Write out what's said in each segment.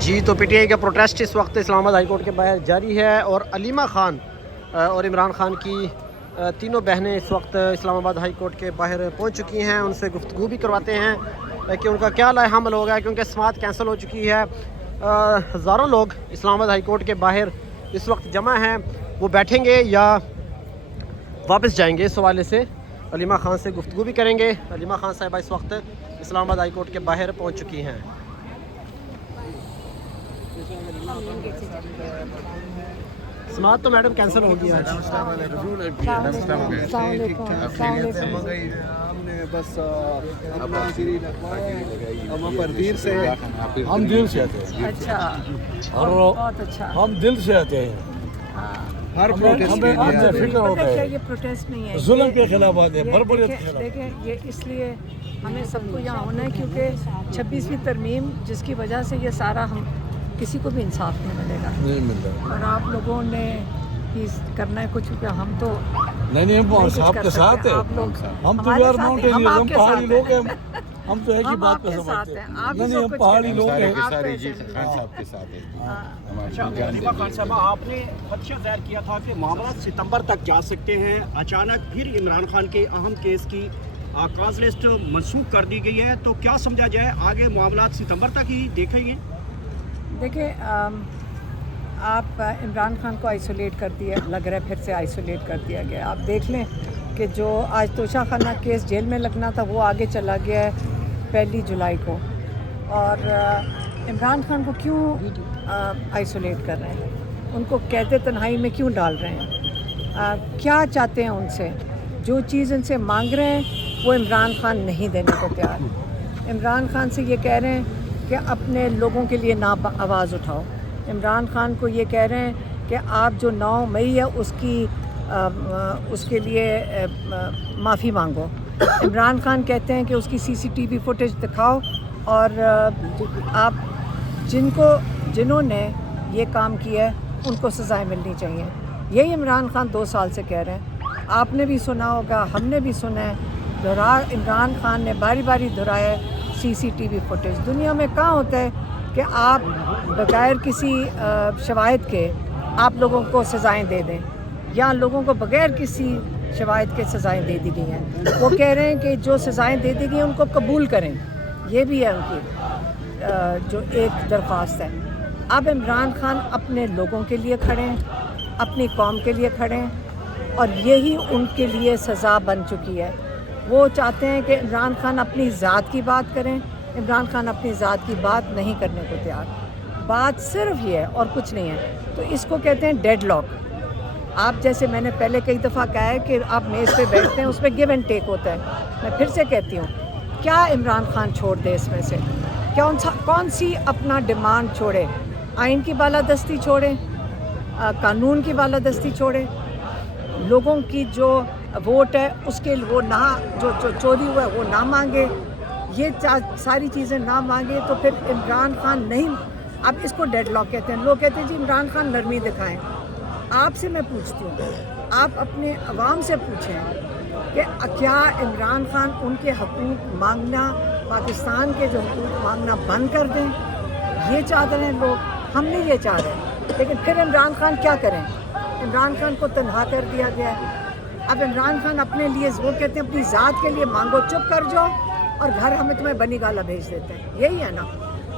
جی تو P T I کا protest اس وقت اسلام آباد ہائی کورٹ کے باہر جاری ہے، اور علیمہ خان اور عمران خان کی تینوں بہنیں اس وقت اسلام آباد ہائی کورٹ کے باہر پہنچ چکی ہیں۔ ان سے گفتگو بھی کرواتے ہیں کہ ان کا کیا لائحہ عمل ہوگا، کیونکہ سماعت کینسل ہو چکی ہے۔ ہزاروں لوگ اسلام آباد ہائی کورٹ کے باہر اس وقت جمع ہیں، وہ بیٹھیں گے یا واپس جائیں گے، اس حوالے سے علیمہ خان سے گفتگو بھی کریں گے۔ علیمہ خان صاحبہ اس وقت اسلام آباد ہائی کورٹ کے باہر پہنچ چکی ہیں۔ سماعت تو میڈم کینسل ہو گئی ہے۔ بس ہم دل سے آتے ہیں، اچھا، اور بہت اچھا، ہم دل سے آتے ہیں۔ ہر ہمیں فکر ہوتا ہے، یہ پروٹیسٹ نہیں ہے، ظلم کے خلاف آتے ہیں، بربریت کے خلاف۔ دیکھیں یہ اس لیے ہمیں سب کو یہاں ہونا ہے کیونکہ 26ویں ترمیم جس کی وجہ سے یہ سارا ہم کسی کو بھی انصاف نہیں ملے گا، نہیں ملتا۔ اور آپ لوگوں نے ہی کرنا ہے کچھ، ہم تو نہیں ہم صاحب کے ساتھ ہیں، ہم تو یار ماؤنٹین، ہم پہاڑی لوگ ہیں، ہم تو ایک ہی بات پہ سمجھتے ہیں۔ نہیں ہم پہاڑی لوگ ہیں۔ سارے جی خان صاحب کے ساتھ ہیں۔ علیمہ خان صاحبہ، آپ نے خدشہ ظاہر کیا تھا کہ معاملات ستمبر تک جا سکتے ہیں، اچانک پھر عمران خان کے اہم کیس کی کاز لسٹ منسوخ کر دی گئی ہے، تو کیا سمجھا جائے آگے معاملات ستمبر تک ہی دیکھیں گے؟ دیکھیں آپ عمران خان کو آئسولیٹ کر دیا، لگ رہا ہے پھر سے آئسولیٹ کر دیا گیا۔ آپ دیکھ لیں کہ جو آج توشہ خانہ کیس جیل میں لگنا تھا وہ آگے چلا گیا ہے 1 جولائی کو، اور عمران خان کو کیوں آئسولیٹ کر رہے ہیں، ان کو قید تنہائی میں کیوں ڈال رہے ہیں، کیا چاہتے ہیں ان سے؟ جو چیز ان سے مانگ رہے ہیں وہ عمران خان نہیں دینے کو تیار۔ عمران خان سے یہ کہہ رہے ہیں کہ اپنے لوگوں کے لیے نہ آواز اٹھاؤ۔ عمران خان کو یہ کہہ رہے ہیں کہ آپ جو 9 مئی ہے اس کے لیے معافی مانگو۔ عمران خان کہتے ہیں کہ اس کی CCTV فوٹیج دکھاؤ، اور آپ جنہوں نے یہ کام کیا ہے ان کو سزائیں ملنی چاہیے۔ یہی عمران خان 2 سال سے کہہ رہے ہیں، آپ نے بھی سنا ہوگا، ہم نے بھی سنا ہے، عمران خان نے باری باری دہرایا ہے CCTV فوٹیج۔ دنیا میں کہاں ہوتا ہے کہ آپ بغیر کسی شواہد کے آپ لوگوں کو سزائیں دے دیں، یا لوگوں کو بغیر کسی شواہد کے سزائیں دے دی گئی ہیں۔ وہ کہہ رہے ہیں کہ جو سزائیں دے دی گئی ہیں ان کو قبول کریں، یہ بھی ہے ان کی جو ایک درخواست ہے۔ اب عمران خان اپنے لوگوں کے لیے کھڑے ہیں، اپنی قوم کے لیے کھڑے ہیں، اور یہی ان کے لیے سزا بن چکی ہے۔ وہ چاہتے ہیں کہ عمران خان اپنی ذات کی بات کریں، عمران خان اپنی ذات کی بات نہیں کرنے کو تیار۔ بات صرف یہ ہے اور کچھ نہیں ہے، تو اس کو کہتے ہیں ڈیڈ لاک۔ آپ جیسے میں نے پہلے کئی دفعہ کہا ہے کہ آپ میز پہ بیٹھتے ہیں، اس میں گیو اینڈ ٹیک ہوتا ہے۔ میں پھر سے کہتی ہوں، کیا عمران خان چھوڑ دے اس میں سے؟ کون سی اپنا ڈیمانڈ چھوڑے؟ آئین کی بالادستی چھوڑے، قانون کی بالادستی چھوڑے، لوگوں کی جو ووٹ ہے اس کے وہ نہ، جو چوری ہوا ہے وہ نہ مانگے، یہ ساری چیزیں نہ مانگے، تو پھر عمران خان نہیں۔ اب اس کو ڈیڈ لاک کہتے ہیں۔ لوگ کہتے ہیں جی عمران خان نرمی دکھائیں۔ آپ سے میں پوچھتی ہوں، آپ اپنے عوام سے پوچھیں کہ کیا عمران خان ان کے حقوق مانگنا، پاکستان کے جو حقوق مانگنا بند کر دیں؟ یہ چاہتے ہیں لوگ، ہم نہیں یہ چاہ رہے۔ لیکن پھر عمران خان کیا کریں؟ عمران خان کو تنہا کر دیا گیا ہے۔ اب عمران خان اپنے لیے، وہ کہتے ہیں اپنی ذات کے لیے مانگو، چپ کر جاؤ، اور گھر ہمیں تمہیں بنی گالا بھیج دیتے ہیں، یہی ہے نا؟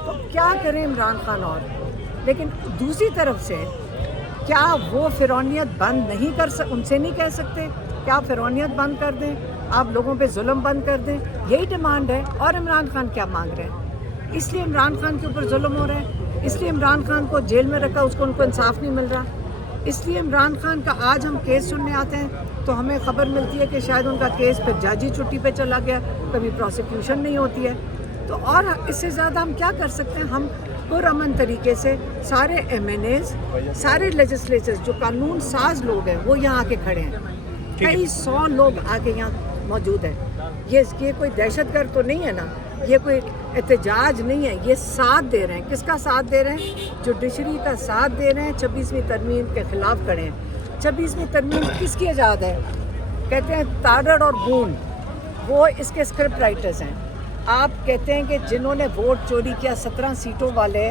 تو کیا کریں عمران خان؟ اور لیکن دوسری طرف سے کیا وہ فرعونیت بند نہیں ان سے نہیں کہہ سکتے کیا فرعونیت بند کر دیں، آپ لوگوں پہ ظلم بند کر دیں؟ یہی ڈیمانڈ ہے۔ اور عمران خان کیا مانگ رہے ہیں؟ اس لیے عمران خان کے اوپر ظلم ہو رہا ہے، اس لیے عمران خان کو جیل میں رکھا، ان کو انصاف نہیں مل رہا، اس لیے عمران خان کا آج ہم کیس سننے آتے ہیں تو ہمیں خبر ملتی ہے کہ شاید ان کا کیس پھر ججی چھٹی پہ چلا گیا، کبھی پروسیکیوشن نہیں ہوتی ہے۔ تو اور اس سے زیادہ ہم کیا کر سکتے ہیں؟ ہم پرامن طریقے سے سارے MNAs، سارے لیجسلیچرز جو قانون ساز لوگ ہیں وہ یہاں آ کے کھڑے ہیں، کئی 100 لوگ آگے یہاں موجود ہیں۔ یہ کوئی دہشت گرد تو نہیں ہے نا، یہ کوئی احتجاج نہیں ہے، یہ ساتھ دے رہے ہیں۔ کس کا ساتھ دے رہے ہیں؟ جوڈیشری کا ساتھ دے رہے ہیں، 26ویں ترمیم کے خلاف کھڑے ہیں۔ 26ویں ترمیم کس کی ایجاد ہے؟ کہتے ہیں تارڑ اور بون، وہ اس کے اسکرپٹ رائٹرز ہیں۔ آپ کہتے ہیں کہ جنہوں نے ووٹ چوری کیا 17 سیٹوں والے،